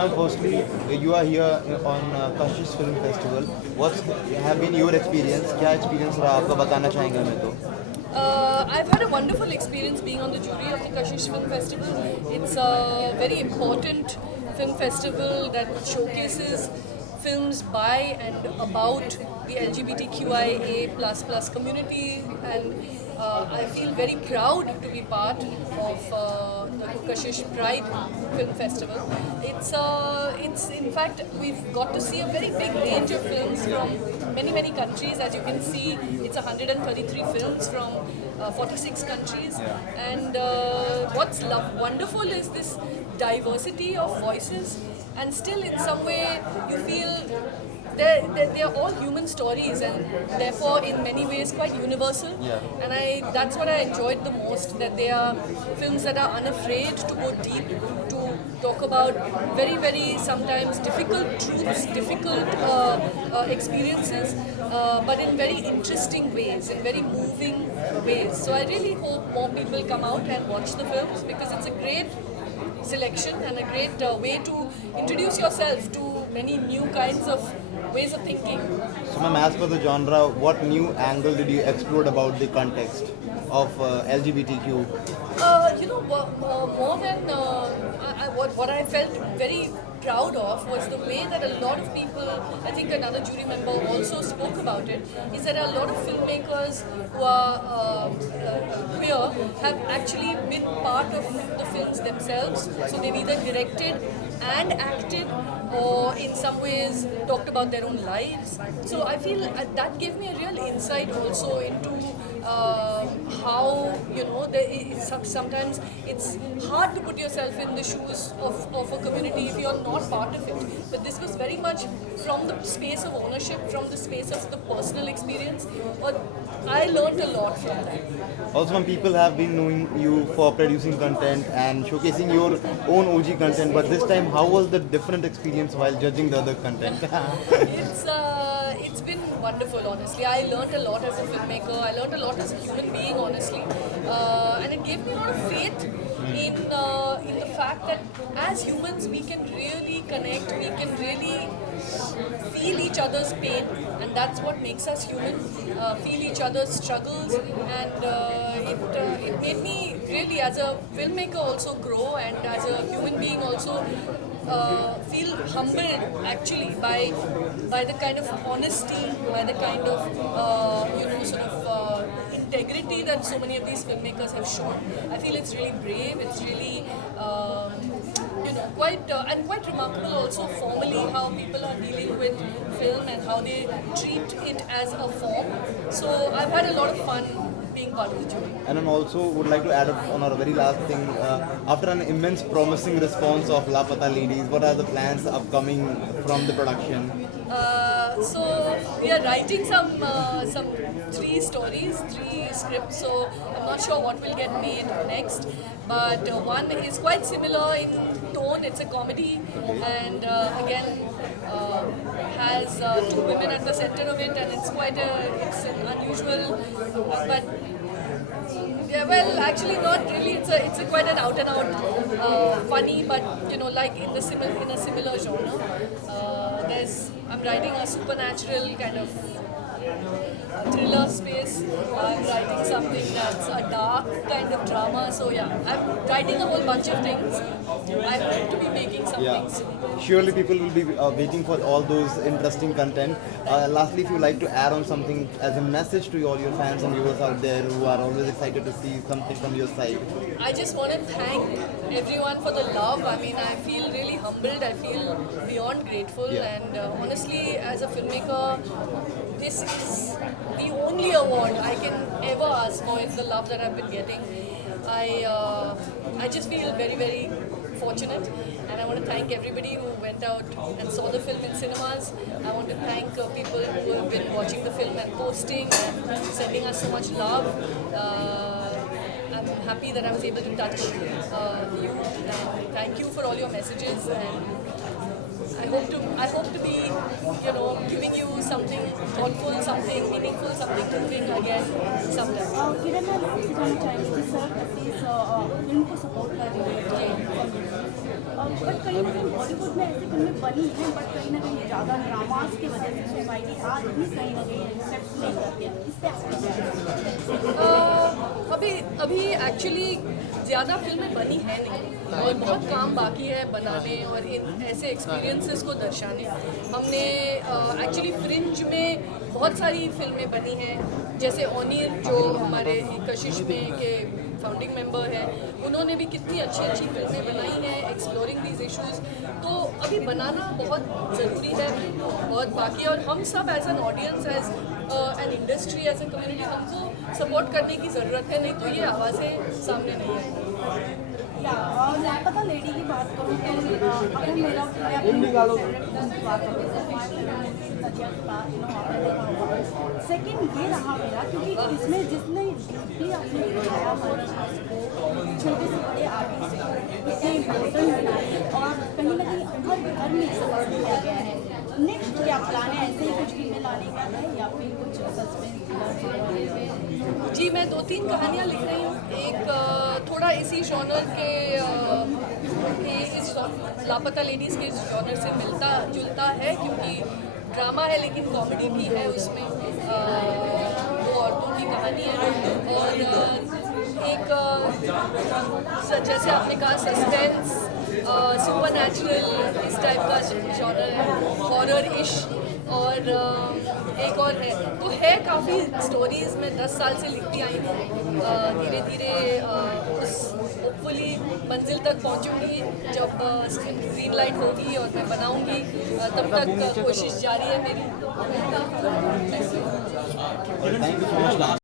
ma'am, firstly, you are here on Kashish Film Festival. What's have been your experience? क्या experience रहा आपका बताना चाहेंगे हमें तो? I've had a wonderful experience being on the jury of the Kashish Film Festival. It's a very important film festival that showcases films by and about the LGBTQIA++ community, and I feel very proud to be part of the Kashish Pride Film Festival. It's in fact we've got to see a very big range of films from many countries. As you can see, it's 133 films from 46 countries, and what's wonderful is this diversity of voices, and still in some way you feel they're all human stories, and therefore in many ways quite universal. And that's what I enjoyed the most, that they are films that are unafraid to go deep, to talk about very sometimes difficult truths, difficult experiences, but in very interesting ways, in very moving ways. So I really hope more people come out and watch the films, because it's a great selection and a great way to introduce yourself to many new kinds of ways of thinking. So, ma'am, as per the genre, what new angle did you explore about the context of LGBTQ? More than what I felt very proud of was the way that a lot of people, I think another jury member also spoke about it, is that a lot of filmmakers who are queer have actually been part of the films themselves. So they've either directed and acted, or in some ways talked about their own lives. So I feel that gave me a real insight also into how, sometimes it's hard to put yourself in the shoes of a community if you're not part of it. But this was very much from the space of ownership, from the space of the personal experience. But I learned a lot from that. Also, ma'am, people have been knowing you for producing content and showcasing your own OG content, but this time, how was the different experience while judging the other content? It's been wonderful, honestly. I learned a lot as a filmmaker. I learned a lot as a human being, honestly, and it gave me a lot of faith in the fact that as humans we can really connect. We can really feel each other's pain, and that's what makes us human. Feel each other's struggles, and it made me really, as a filmmaker, also grow, and as a human being also feel humbled actually by the kind of honesty, by the kind of integrity that so many of these filmmakers have shown. I feel it's really brave. It's really quite remarkable also formally how people are dealing with film and how they treat it as a form. So I've had a lot of fun being part of the jury. And then also would like to add up on our very last thing. After an immense promising response of Lapata Ladies, what are the plans upcoming from the production? So we are writing some 3 stories, 3 scripts. So I'm not sure what will get made next, but one is quite similar in tone. It's a comedy, and again has 2 women at the center of it, and it's an unusual, but yeah, well, actually not really. It's a quite an out and out funny, but like in a similar genre. I'm writing a supernatural kind of thriller space. I'm writing something that's a dark kind of drama. So yeah, I'm writing a whole bunch of things. I hope to be making something soon. Surely people will be waiting for all those interesting content. Lastly, if you like to add on something as a message to all your fans and viewers out there who are always excited to see something from your side. I just want to thank everyone for the love. I mean, I feel really humbled. I feel beyond grateful. And honestly, as a filmmaker, this is the only award I can ever ask for. Is the love that I've been getting. I just feel very fortunate, and I want to thank everybody who went out and saw the film in cinemas. I want to thank people who have been watching the film and posting and sending us so much love. I'm happy that I was able to touch you, and thank you for all your messages, and I hope to be, giving you something thoughtful, something meaningful, something moving again sometimes. किरण मैं आपसे जानना चाहेंगे जिस तरह इस film को support कर रही है बट कहीं ना कहीं बॉलीवुड में ऐसी फिल्में बनी हैं बट कहीं ना कहीं ज़्यादा ड्रामास की वजह से सोसाइटी आज भी कहीं ना कहीं एक्सेप्ट नहीं करती है इस पर आपका क्या कहना है? अभी एक्चुअली ज़्यादा फिल्में बनी है नहीं और बहुत काम बाकी है बनाने और इन ऐसे एक्सपीरियंसेस को दर्शाने। हमने एक्चुअली फ्रिंज में बहुत सारी फिल्में बनी हैं, जैसे ओनीर जो हमारे कशिश में के फाउंडिंग मेंबर हैं, उन्होंने भी कितनी अच्छी अच्छी फिल्में बनाई हैं एक्सप्लोरिंग दीज इश्यूज। तो अभी बनाना बहुत ज़रूरी है, बहुत बाकी है और हम सब as an audience, as an industry, as a community हमको सपोर्ट करने की ज़रूरत है, नहीं तो ये आवाज़ें सामने नहीं आएंगी। या और लापता लेडी की बात करूँ तो अगर मेरा फेवरेट फिल्म की बात करूँ सेकेंड ये रहा मेरा क्योंकि इसमें जिसने डीपली आपने दिखाया हमारे को छोटे से बड़े आर्टिस्ट को इतने इम्पोर्टेंट बनाए और कहीं ना कहीं हर घर में इसका किया गया है। नेक्स्ट क्या प्लान है, ऐसे ही कुछ फिल्में लाने का है या फिर कुछ सस्पेंस? जी मैं 2-3 कहानियाँ लिख रही हूँ, एक थोड़ा इसी जॉनर के इस लापता लेडीज़ के इस जॉनर से मिलता जुलता है क्योंकि ड्रामा है लेकिन कॉमेडी भी है उसमें। 2 औरतों की कहानी है और एक जैसे आपने कहा सस्पेंस, सुपर नेचुरल इस टाइप का जॉनर है, हॉरर इश और एक और है तो है काफ़ी स्टोरीज़ मैं 10 साल से लिखती आई हूँ। धीरे धीरे उस होपफुली मंजिल तक पहुँचूँगी जब ग्रीन लाइट होगी और मैं बनाऊँगी, तब तक कोशिश जारी है मेरी। Thank you so much.